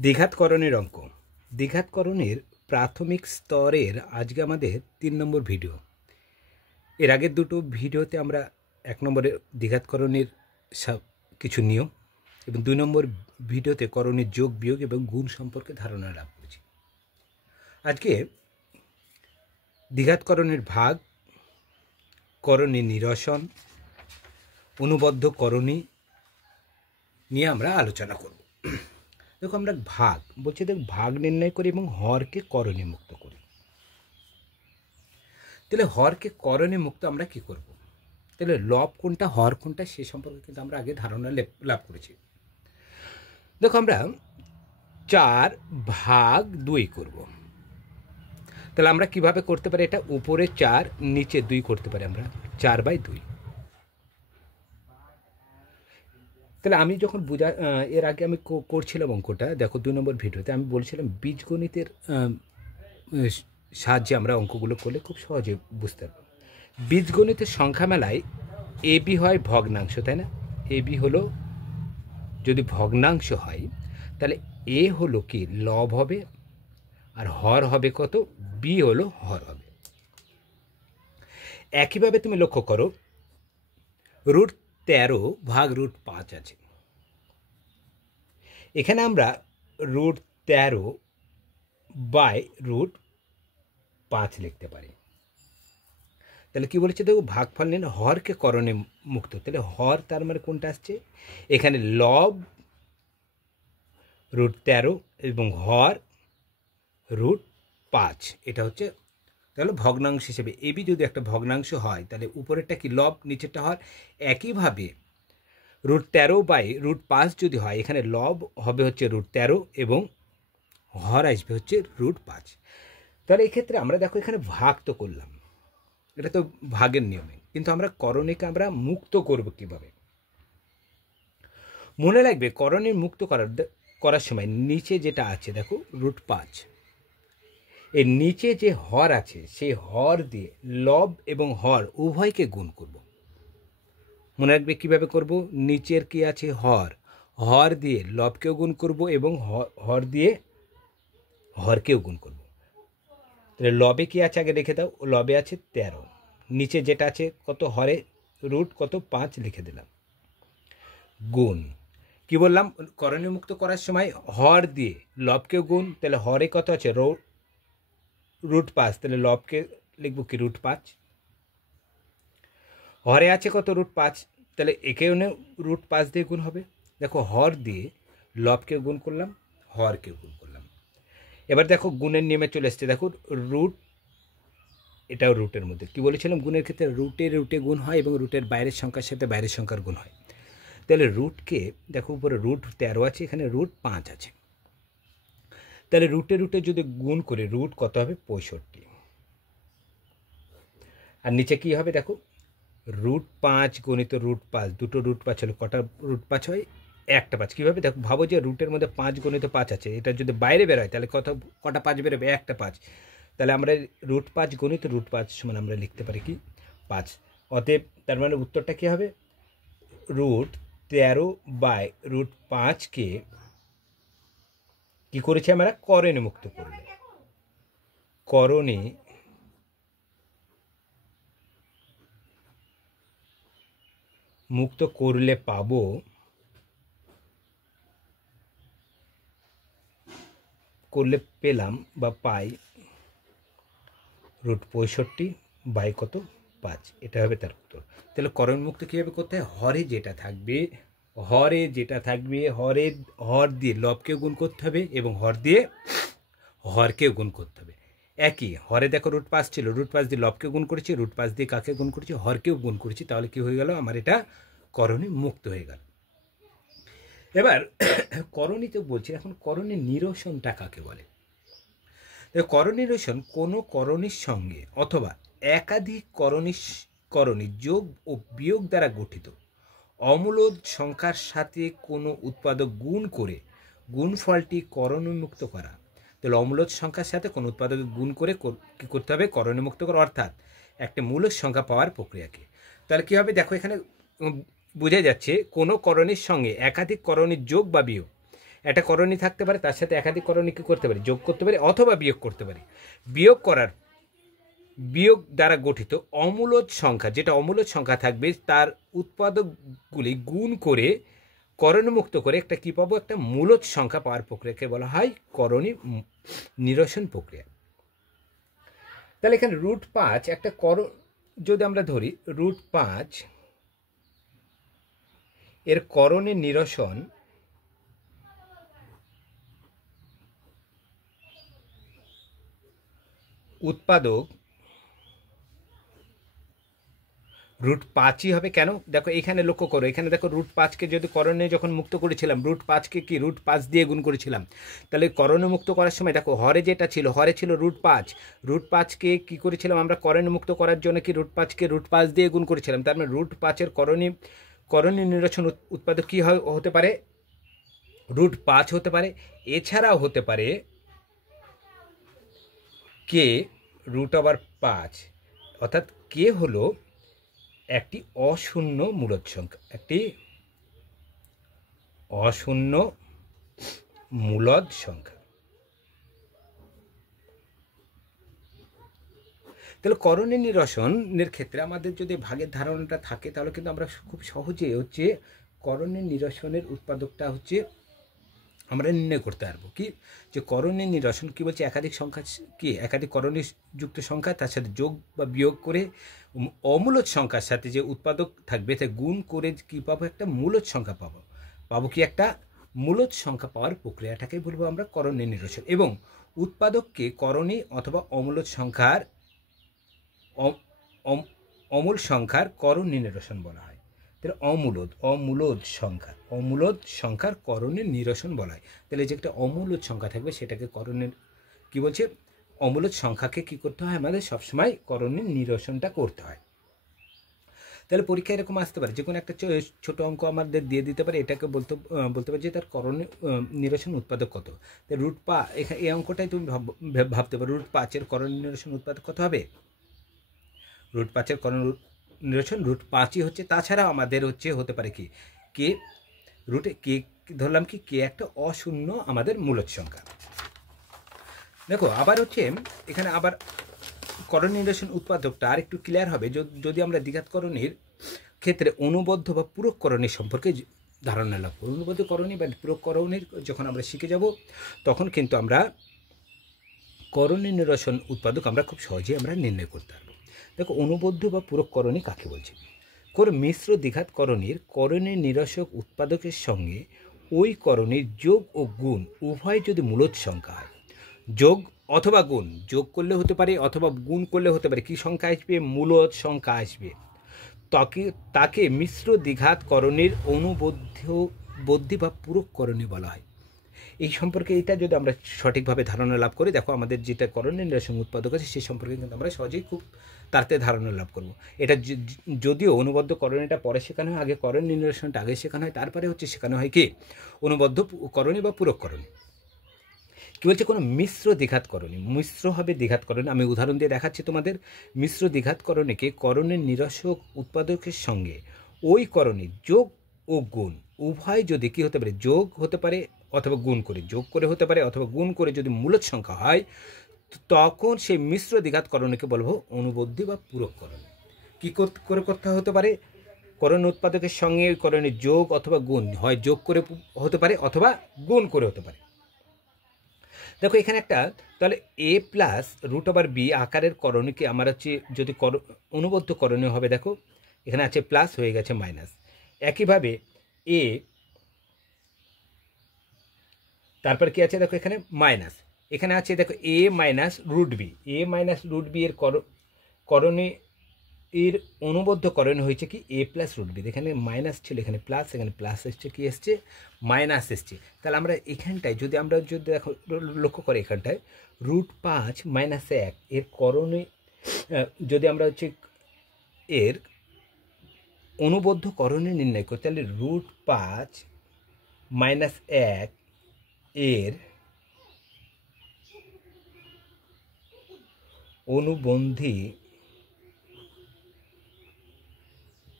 দ্বিঘাতকরণের অঙ্ক। দ্বিঘাতকরণের প্রাথমিক স্তরের আজকে আমাদের 3 নম্বর ভিডিও। এর আগের দুটো ভিডিওতে আমরা 1 নম্বরের দ্বিঘাতকরণের কিছু নিয়ম এবং 2 নম্বর ভিডিওতে করণের যোগ বিয়োগ এবং গুণ সম্পর্কে ধারণা লাভ করেছি। আজকে দ্বিঘাতকরণের ভাগ, করণের নিরসন, অনুবদ্ধ করণী নিয়ে আমরা আলোচনা করব। দেখো, আমরা ভাগ বলছি, দেখো ভাগ নির্ণয় করি এবং হরকে করণে মুক্ত করি। তাহলে হরকে করণে মুক্ত আমরা কি করব? তাহলে লব কোনটা হর কোনটা সে সম্পর্কে কিন্তু আমরা আগে ধারণা লাভ করেছি। দেখো, আমরা 4/2 করব। তাহলে আমরা কিভাবে করতে পারি? এটা উপরে 4 নিচে 2 করতে পারি আমরা 4/2। তাহলে আমি যখন এর আগে আমি করছিলাম অঙ্কটা, দেখো 2 নম্বর ভিডিওতে আমি বলছিলাম বীজগণিতের সাহায্যে আমরা অঙ্কগুলো করলে খুব সহজে বুঝতে পারবো। বীজগণিতের সংখ্যা মেলায় এবি হয় ভগ্নাংশ, তাই না? এবি হলো যদি ভগ্নাংশ হয় তাহলে এ হলো কি লব হবে, আর হর হবে কত? বি হলো হর হবে। একইভাবে তুমি লক্ষ্য করো, √13 ভাগ √5 আছে। এখানে আমরা √13/√5 লিখতে পারি। তাহলে কি বলেছে? দেখো, ভাগফল নিন হরকে করণে মুক্ত। তাহলে হর তার মানে কোনটা আসছে? এখানে লব √13 এবং হর √5। এটা হচ্ছে তাহলে ভগ্নাংশ হিসেবে এবি যদি একটা ভগ্নাংশ হয় তাহলে উপরেরটা কি লব, নিচেরটা হর। একইভাবে √13/√5 যদি হয়, এখানে লব হবে হচ্ছে √13 এবং হর আসবে হচ্ছে √5। তাহলে এক্ষেত্রে আমরা দেখো এখানে ভাগ তো করলাম, এটা তো ভাগের নিয়মে, কিন্তু আমরা করণীকে আমরা মুক্ত করব কিভাবে? মনে রাখবে, করণীর মুক্ত করার সময় নিচে যেটা আছে দেখো √5, এর নিচে যে হর আছে সেই হর দিয়ে লব এবং হর উভয়কে গুণ করব। মনে রাখবে কিভাবে করব? নিচের কি আছে? হর, হর দিয়ে লবকেও গুণ করব এবং হর দিয়ে হরকেও গুণ করব। তাহলে লবে কি আছে আগে রেখে দাও, লবে আছে 13, নিচে যেটা আছে কত? হরে √5 লিখে দিলাম, গুণ কি বললাম? করণীয় মুক্ত করার সময় হর দিয়ে লবকেও গুণ, তাহলে হরে কত আছে? √5, তাহলে লবকে লিখবো কি √5। হরে আছে কত? √5, তাহলে একেও √5 দিয়ে গুণ হবে। দেখো, হর দিয়ে লবকে গুণ করলাম, হরকে গুণ করলাম। এবার দেখো গুণের নিয়মে চলে এসছে। দেখো এটাও রুটের মধ্যে। কি বলেছিলাম? গুণের ক্ষেত্রে রুটে গুণ হয় এবং রুটের বাইরের সংখ্যার সাথে বাইরের সংখ্যার গুণ হয়। তাহলে রুটকে দেখো, উপরে √13 আছে, এখানে √5 আছে। তাহলে রুটে যদি গুণ করে রুট কত হবে? 65। আর নিচে কি হবে? দেখো, √5 গণিত √5, দুটো √5 হলে কটা √5 হয়? একটা 5। কীভাবে? দেখো, ভাবো যে রুটের মধ্যে 5 গণিত 5 আছে, এটা যদি বাইরে বেরোয় তাহলে কটা 5 বেরোবে? একটা 5। তাহলে আমরা √5 গণিত √5 সমান আমরা লিখতে পারি কি 5। অতএব তার মানে উত্তরটা কী হবে? √13/√5কে কী করেছি আমরা? করণে মুক্ত করলে। করণে মুক্ত করলে পাবো পেলাম বা পাই √65 কত? 5। এটা হবে তার উত্তর। তাহলে করণ মুক্ত কীভাবে করতে হয়? হরে যেটা থাকবে হর দিয়ে লবকেও গুণ করতে হবে এবং হর দিয়ে হরকেও গুণ করতে হবে। একই হরে দেখো √5 ছিল, √5 দিয়ে লবকে গুণ করেছি, √5 দিয়ে কাকে গুণ করেছি? হরকেও গুণ করেছি। তাহলে কি হয়ে গেল? আমার এটা করণে মুক্ত হয়ে গেল। এবার করণীতে বলছি, এখন করণের নিরসনটা কাকে বলে? করণ নিরসন কোনো করণীর সঙ্গে অথবা একাধিক করণী যোগ ও বিয়োগ দ্বারা গঠিত অমূলদ সংখ্যার সাথে কোনো উৎপাদক গুণ করে গুণফলটি করণমুক্ত করা। তাহলে অমূলদ সংখ্যার সাথে কোনো উৎপাদক গুণ করে কী করতে হবে? করণমুক্ত করা, অর্থাৎ একটা মূলদ সংখ্যা পাওয়ার প্রক্রিয়াকে। তাহলে কী হবে? দেখো, এখানে বোঝা যাচ্ছে কোনো করণীর সঙ্গে একাধিক করণীর যোগ বা বিয়োগ। একটা করণী থাকতে পারে, তার সাথে একাধিক করণী কী করতে পারি, যোগ করতে পারি অথবা বিয়োগ করতে পারি। বিয়োগ দ্বারা গঠিত অমূলদ সংখ্যা, যেটা অমূলদ সংখ্যা থাকবে তার উৎপাদকগুলি গুণ করে করণীমুক্ত করে একটা কী পাবো, একটা মূলদ সংখ্যা পাওয়ার প্রক্রিয়াকে বলা হয় করণী নিরসন প্রক্রিয়া। তাহলে এখানে √5 একটা যদি আমরা ধরি √5 এর করণী নিরসন উৎপাদক √5ই হবে। কেন? দেখো এখানে লক্ষ্য করো, এখানে দেখো √5কে যদি করণে যখন মুক্ত করেছিলাম, √5কে কি √5 দিয়ে গুণ করেছিলাম, তাহলে করণে মুক্ত করার সময় দেখো হরে যেটা ছিল, হরে ছিল √5, √5কে কী করেছিলাম আমরা করণে মুক্ত করার জন্য কি √5কে √5 দিয়ে গুণ করেছিলাম। তার মানে √5 এর করণী নিরসন উৎপাদক কী হতে পারে, √5 হতে পারে। এছাড়াও হতে পারে কে √5, অর্থাৎ কে হলো একটি অশূন্য মূলদ সংখ্যা, একটি অশূন্য মূলদ সংখ্যা। তাহলে করণী নিরসনের ক্ষেত্রে আমাদের যদি ভাগের ধারণাটা থাকে, তাহলে কিন্তু আমরা খুব সহজে হচ্ছে করণী নিরসনের উৎপাদকটা হচ্ছে আমরা নির্ণয় করতে পারবো। কি যে করণী নিরসন কি বলছে, একাধিক সংখ্যা কি একাধিক করণী যুক্ত সংখ্যা, তার সাথে যোগ বা বিয়োগ করে অমূলদ সংখ্যার সাথে যে উৎপাদক থাকবে তা গুণ করে কি পাবো, একটা মূলদ সংখ্যা পাবো কি একটা মূলদ সংখ্যা পাওয়ার প্রক্রিয়াটাকে বলবো আমরা করণী নিরসন। এবং উৎপাদককে করণী অথবা অমূলদ সংখ্যার অমূল সংখ্যার করণী নিরসন বলা হয়। তাহলে অমূলদ সংখ্যার করণের নিরসন বলা হয়। তাহলে যে একটা অমূলদ সংখ্যা থাকবে সেটাকে করণের কি বলছে, অমূলদ সংখ্যাকে কি করতে হয়, আমাদের সবসময় করণের নিরসনটা করতে হয়। তাহলে পরীক্ষা এরকম আসতে পারে, যে কোনো একটা ছোট অঙ্ক আমাদের দিয়ে দিতে পারে, এটাকে বলতে পারে যে তার করণীয় নিরসন উৎপাদক কত। তাই এখানে এই অঙ্কটাই তুমি ভাবতে পারো, √5 এর করণীয় নিরসন উৎপাদক কত হবে, √5 এর করণ নিরসন √5ই হচ্ছে। তাছাড়া আমাদের হতে পারে কি কে কে ধরলাম কি কে একটা অশূন্য আমাদের মূলদ সংখ্যা। দেখো আবার এখানে আবার করণ নিরসন উৎপাদকটা আর একটু ক্লিয়ার হবে যদি আমরা দ্বিঘাতকরণের ক্ষেত্রে অনুবদ্ধ বা পূরক করণের সম্পর্কে ধারণা লাভ করি। অনুবদ্ধ করণী বা পূরক করণের যখন আমরা শিখে যাব, তখন কিন্তু আমরা করণী নিরসন উৎপাদক আমরা খুব সহজেই আমরা নির্ণয় করতে পারবো। দেখো অনুবদ্ধ বা পূরক করণী কাকে বলছে, মিশ্র দ্বিঘাতকরণের করণী নিরসক উৎপাদকের সঙ্গে ওই করণীর যোগ ও গুণ উভয় যদি মূলদ সংখ্যা হয়, যোগ অথবা গুণ, যোগ করলে হতে পারে অথবা গুণ করলে হতে পারে, কি সংখ্যা আসবে, মূলদ সংখ্যা আসবে, তাকে মিশ্র দ্বিঘাতকরণের অনুবদ্ধ বা পূরক করণী বলা হয়। এই সম্পর্কে এটা যদি আমরা সঠিকভাবে ধারণা লাভ করি, দেখো আমাদের যেটা করণীয় নিরসন উৎপাদক আছে সেই সম্পর্কে কিন্তু আমরা সহজেই খুব তাড়াতাড়ি ধারণা লাভ করবো। এটা যদিও অনুবদ্ধ করণীটা পরে শেখানো হয়, আগে করণীয় নিরসনটা আগে শেখানো হয়, তারপরে শেখানো হয় কি অনুবদ্ধ করণী বা পূরক করণী। কি বলছে, কোনো মিশ্র দ্বিঘাতকরণী, মিশ্র হবে দ্বিঘাতকরণী। আমি উদাহরণ দিয়ে দেখাচ্ছি তোমাদের। মিশ্র দ্বিঘাতকরণীকে করণের নিরসক উৎপাদকের সঙ্গে ওই করণীর যোগ ও গুণ উভয় যদি কি হতে পারে, যোগ হতে পারে অথবা গুণ করে, যোগ করে হতে পারে অথবা গুণ করে যদি মূলদ সংখ্যা হয়, তখন সেই মিশ্র দ্বিঘাতকরণীকে বলবো অনুবদ্ধ বা পূরক করণী। কি করে করতে হতে পারে, করণ উৎপাদকের সঙ্গে ওই করণের যোগ অথবা গুণ, হয় যোগ করে হতে পারে অথবা গুণ করে হতে পারে। দেখো এখানে একটা তাহলে a প্লাস √b আকারের করণীকে আমার যদি অনুবদ্ধ করণীয় হবে, দেখো এখানে আছে প্লাস হয়ে গেছে মাইনাস। একইভাবে a তারপর কি আছে, দেখো এখানে মাইনাস, এখানে আছে দেখো a মাইনাস √b এর করণী এর অনুবদ্ধ করণীয় হয়েছে কি a প্লাস √b। এখানে মাইনাস ছিল, এখানে প্লাস, এখানে প্লাস এসছে, কি এসছে মাইনাস এসছে। তাহলে আমরা এখানটায় যদি দেখো লক্ষ্য করি, এখানটায় √5 - 1 এর করণী যদি আমরা এর অনুবদ্ধ করণীয় নির্ণয় করি, তাহলে √5 - 1 এর অনুবন্ধী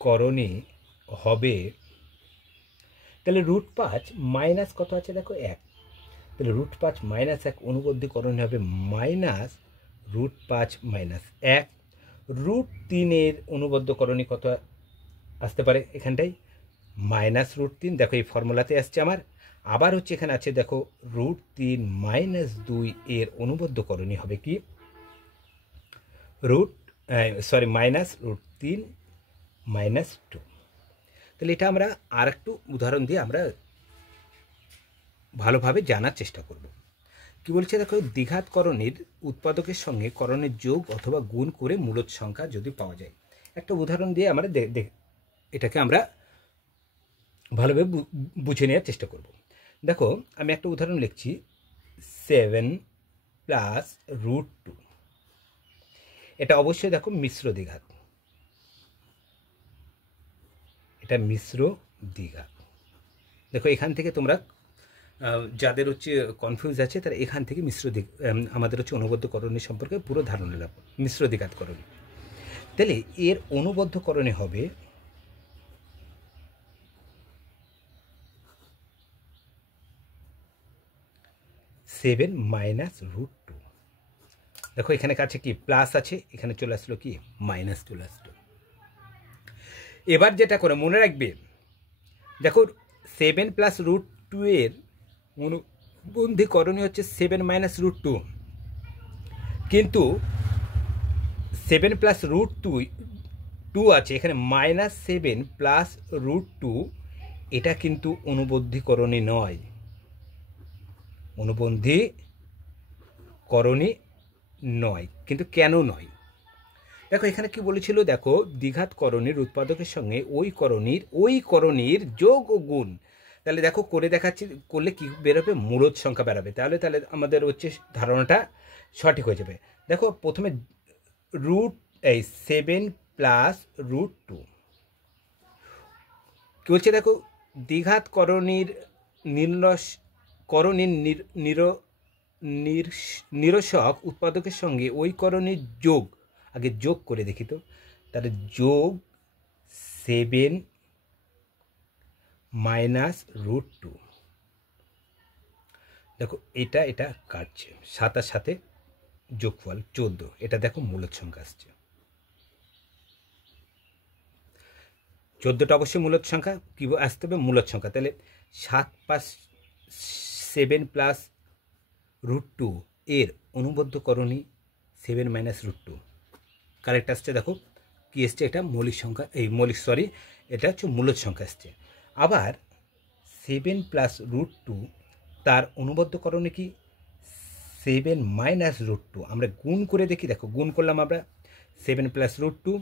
করণী হবে তাহলে √5 মাইনাস কত আছে দেখো 1, তাহলে √5 মাইনাস 1 অনুবদ্ধীকরণ হবে মাইনাস √5 মাইনাস 1। √3 অনুবদ্ধকরণী কত আসতে পারে এখানটাই মাইনাস √3, দেখো এই ফর্মুলাতে আসছে আমার। আবার হচ্ছে এখানে আছে দেখো √3 মাইনাস 2 এর অনুবদ্ধকরণী হবে কি মাইনাস √3 মাইনাস 2। তাহলে এটা আমরা আর একটু উদাহরণ দিয়ে আমরা ভালোভাবে জানার চেষ্টা করব। কি বলছে দেখো, দ্বিঘাত করণীর উৎপাদকের সঙ্গে করণের যোগ অথবা গুণ করে মূলদ সংখ্যা যদি পাওয়া যায়। একটা উদাহরণ দিয়ে আমরা এটাকে আমরা ভালোভাবে বুঝে নেওয়ার চেষ্টা করব। দেখো আমি একটা উদাহরণ লিখছি, 7 প্লাস √2, এটা অবশ্যই দেখো মিশ্র দ্বিঘাত, এটা মিশ্র দ্বিঘাত। দেখো এখান থেকে তোমরা যাদের হচ্ছে কনফিউজ আছে তারা এখান থেকে আমাদের হচ্ছে অনুবদ্ধকরণের সম্পর্কে পুরো ধারণা লাভ, মিশ্র দ্বিঘাতকরণ। তাহলে এর অনুবদ্ধকরণে হবে 7 মাইনাস √2। দেখো এখানে কাছে কি প্লাস আছে, এখানে চলে আসলো কি মাইনাস চলে আসলো। এবার যেটা করে মনে রাখবে, দেখো 7 প্লাস √2 এর অনুবন্ধীকরণী হচ্ছে 7 মাইনাস √2, কিন্তু 7 প্লাস √2 আছে এখানে মাইনাস 7 প্লাস √2, এটা কিন্তু অনুবন্ধীকরণী নয়, অনুবন্ধীকরণী নয়। কিন্তু কেন নয় দেখো এখানে কি বলেছিল, দেখো দ্বিঘাত করণীর উৎপাদকের সঙ্গে ওই করণীর যোগ ও গুণ। তাহলে দেখো করে দেখাচ্ছি, করলে কি বেরোবে, মূলদ সংখ্যা বেরোবে। তাহলে আমাদের হচ্ছে ধারণাটা সঠিক হয়ে যাবে। দেখো প্রথমে 7 প্লাস √2 কি বলছে, দেখো দ্বিঘাত করণীর নিরসক উৎপাদকের সঙ্গে ওই করণীর যোগ, আগে যোগ করে দেখি তো, তাহলে যোগ 7 মাইনাস √2। দেখো এটা কাটছে, 7 আর 7 যোগফল 14, এটা দেখো মূলদ সংখ্যা আসছে। 14টা অবশ্যই মূলদ সংখ্যা, কি আসতে হবে মূলদ সংখ্যা। তাহলে 7 প্লাস √2 এর অনুবদ্ধকরণী 7 মাইনাস √2 কারেক্ট আসছে। দেখো কি এসছে, এটা মৌলিক সংখ্যা, এটা হচ্ছে মূলদ সংখ্যা আসছে। আবার 7 প্লাস √2 তার অনুবদ্ধকরণে কি 7 মাইনাস √2, আমরা গুণ করে দেখি। দেখো গুণ করলাম আমরা 7 প্লাস √2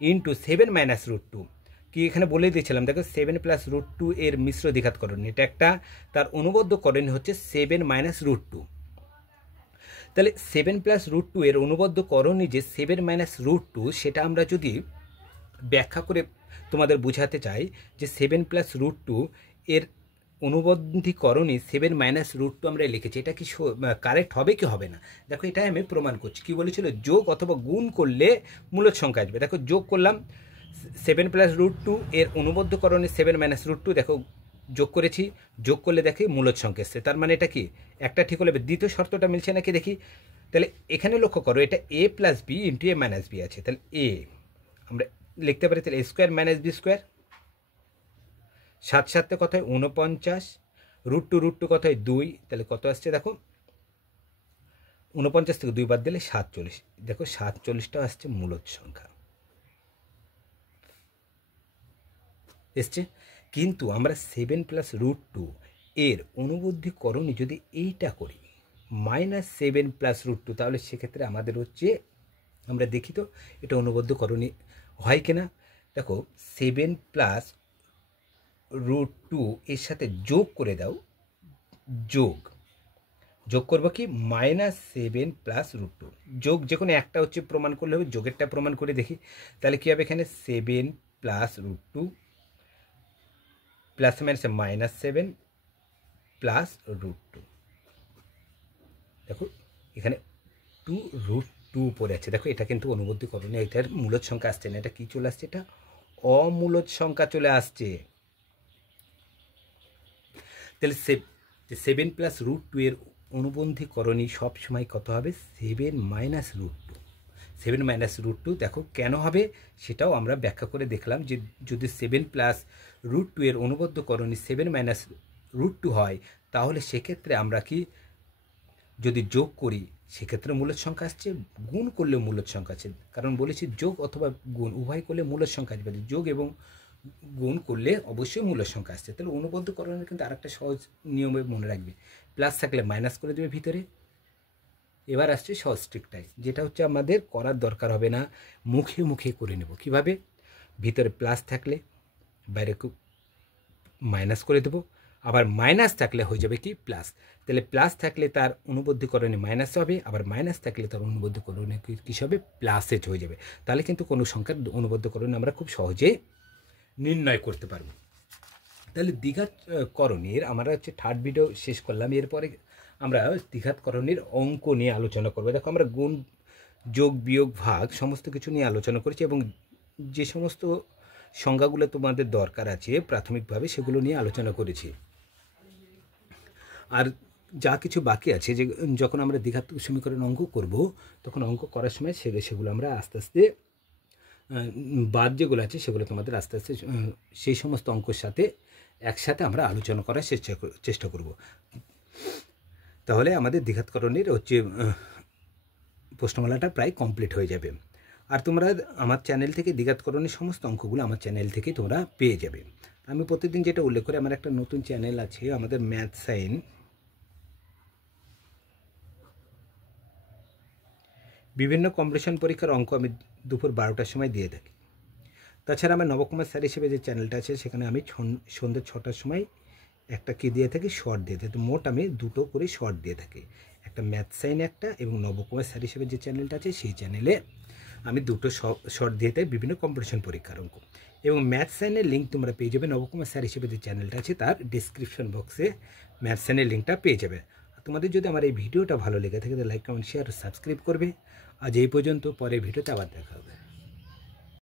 ইন্টু 7 মাইনাস √2, কি এখানে বলে দিয়েছিলাম দেখো 7 প্লাস √2 এর মিশ্র দ্বিঘাতকরণ, এটা একটা, তার অনুবদ্ধকরণ হচ্ছে 7 মাইনাস √2। তাহলে 7 প্লাস √2 এর অনুবদ্ধকরণী যে 7 মাইনাস √2, সেটা আমরা যদি ব্যাখ্যা করে তোমাদের বোঝাতে চাই যে 7 প্লাস √2 এর অনুবন্ধীকরণী 7 মাইনাস √2 আমরা লিখেছি, এটা কি কারেক্ট হবে কি হবে না। দেখো এটাই আমি প্রমাণ করছি। কি বলেছিল, যোগ অথবা গুণ করলে মূলদ সংখ্যা আসবে। দেখো যোগ করলাম 7 প্লাস √2 এর অনুবদ্ধকরণে 7 মাইনাস √2, দেখো যোগ করেছি, যোগ করলে দেখি মূলদ সংখ্যা এসছে। তার মানে এটা কি একটা ঠিক হলে দ্বিতীয় শর্তটা মিলছে নাকি দেখি। তাহলে এখানে লক্ষ্য করো, এটা a plus B into a minus B আছে। তাহলে a আমরা লিখতে পারি তাহলে a square minus B square, 7 7 কত হয় 49, √2 কত হয় 2, তাহলে কত আসছে দেখো 49 থেকে 2 বাদ দিলে 47, দেখো 47টা আসছে মূলদ সংখ্যা এসছে। কিন্তু আমরা 7 প্লাস √2 এর অনুবদ্ধীকরণী যদি এইটা করি মাইনাস 7 প্লাস √2, তাহলে সেক্ষেত্রে আমাদের হচ্ছে, আমরা দেখি তো এটা অনুবদ্ধকরণী হয় কিনা। দেখো 7 প্লাস √2 এর সাথে যোগ করে দাও, যোগ করবো কি মাইনাস 7 প্লাস √2, যোগ যে কোনো একটা হচ্ছে প্রমাণ করলে হবে, যোগেরটা প্রমাণ করে দেখি। তাহলে কী হবে, এখানে 7 প্লাস √2 প্লাস মাইনাসে মাইনাস 7 প্লাস √2, দেখো এখানে 2√2 পড়ে আছে। দেখো এটা কিন্তু অনুবদ্ধীকরণে এটার মূলদ সংখ্যা আসছে না, এটা কি চলে আসছে, এটা অমূলদ সংখ্যা চলে আসছে। তাহলে 7 প্লাস √2 এর অনুবন্ধীকরণী সবসময় কত হবে? 7 মাইনাস √2। 7 মাইনাস √2 দেখো কেন হবে সেটাও আমরা ব্যাখ্যা করে দেখলাম যে যদি 7 প্লাস √2 এর অনুবদ্ধকরণী 7 মাইনাস √2 হয়, তাহলে সেক্ষেত্রে আমরা কি যদি যোগ করি সেক্ষেত্রে মূলদ সংখ্যা আসছে, গুণ করলে মূলদ সংখ্যা আছে। কারণ বলেছি যোগ অথবা গুণ উভয় করলে মূলদ সংখ্যা আসবে, যোগ এবং গুণ করলে অবশ্যই মূলদ সংখ্যা আসছে। তাহলে অনুবদ্ধকরণের কিন্তু আরেকটা সহজ নিয়মে মনে রাখবে, প্লাস থাকলে মাইনাস করে দেবে ভিতরে। এবার আসছে সহজ ট্রিকটাই, যেটা হচ্ছে আমাদের করার দরকার হবে না, মুখে মুখে করে নেব। কিভাবে? ভিতরে প্লাস থাকলে বাইরে মাইনাস করে দেবো, আবার মাইনাস থাকলে হয়ে যাবে কি প্লাস। তাহলে প্লাস থাকলে তার অনুবদ্ধকরণে মাইনাস হবে, আবার মাইনাস থাকলে তার অনুবদ্ধকরণে কী হবে? প্লাসেজ হয়ে যাবে। তাহলে কিন্তু কোনো সংখ্যার অনুবদ্ধকরণে আমরা খুব সহজেই নির্ণয় করতে পারব। তাহলে দ্বিঘাতকরণের আমরা হচ্ছে থার্ড ভিডিও শেষ করলাম। এরপরে আমরা দ্বিঘাতকরণের অঙ্ক নিয়ে আলোচনা করবো। দেখো আমরা গুণ, যোগ, বিয়োগ, ভাগ সমস্ত কিছু নিয়ে আলোচনা করেছি এবং যে সমস্ত সংজ্ঞাগুলো তোমাদের দরকার আছে প্রাথমিকভাবে সেগুলো নিয়ে আলোচনা করেছি। আর যা কিছু বাকি আছে, যে যখন আমরা দ্বিঘাত সমীকরণ অঙ্ক করব তখন অঙ্ক করার সময় সেগুলো আমরা আস্তে আস্তে বাদ যেগুলো আছে সেগুলো তোমাদের আস্তে আস্তে সেই সমস্ত অঙ্কের সাথে একসাথে আমরা আলোচনা করার চেষ্টা করব। তাহলে আমাদের দ্বিঘাতকরণের হচ্ছে প্রশ্নমালাটা প্রায় কমপ্লিট হয়ে যাবে। আর তোমরা আমার চ্যানেল থেকে দ্বিঘাতকরণের সমস্ত অঙ্কগুলো আমার চ্যানেল থেকে তোমরা পেয়ে যাবে। আমি প্রতিদিন যেটা উল্লেখ করি, আমার একটা নতুন চ্যানেল আছে, আমাদের ম্যাথ সাইন। বিভিন্ন কম্পিটিশন পরীক্ষার অঙ্ক আমি দুপুর 12টার সময় দিয়ে থাকি। তাছাড়া আমার নবকুমার স্যার হিসেবে যে চ্যানেলটা আছে সেখানে আমি সন্ধ্যে 6টার সময় একটা কি দিয়ে থাকি? শর্ট দিয়ে থাকি। মোট আমি 2টো করে শর্ট দিয়ে থাকি, একটা ম্যাথ সাইন একটা, এবং নবকুমার স্যার হিসেবে যে চ্যানেলটা আছে সেই চ্যানেলে আমি 2টো শর্ট দিয়ে থাকি বিভিন্ন কম্পিটিশন পরীক্ষার অঙ্ক। এবং ম্যাথ সাইনের লিঙ্ক তোমরা পেয়ে যাবে, নবকুমার স্যার হিসেবে যে চ্যানেলটা আছে তার ডিসক্রিপশন বক্সে ম্যাথ সাইনের লিঙ্কটা পেয়ে যাবে। তোমাদের যদি আমার এই ভিডিওটা ভালো লেগে থাকে তাহলে লাইক, কমেন্ট, শেয়ার, সাবস্ক্রাইব করবে। আজ এই পর্যন্ত, পরের ভিডিওতে আবার দেখা হবে।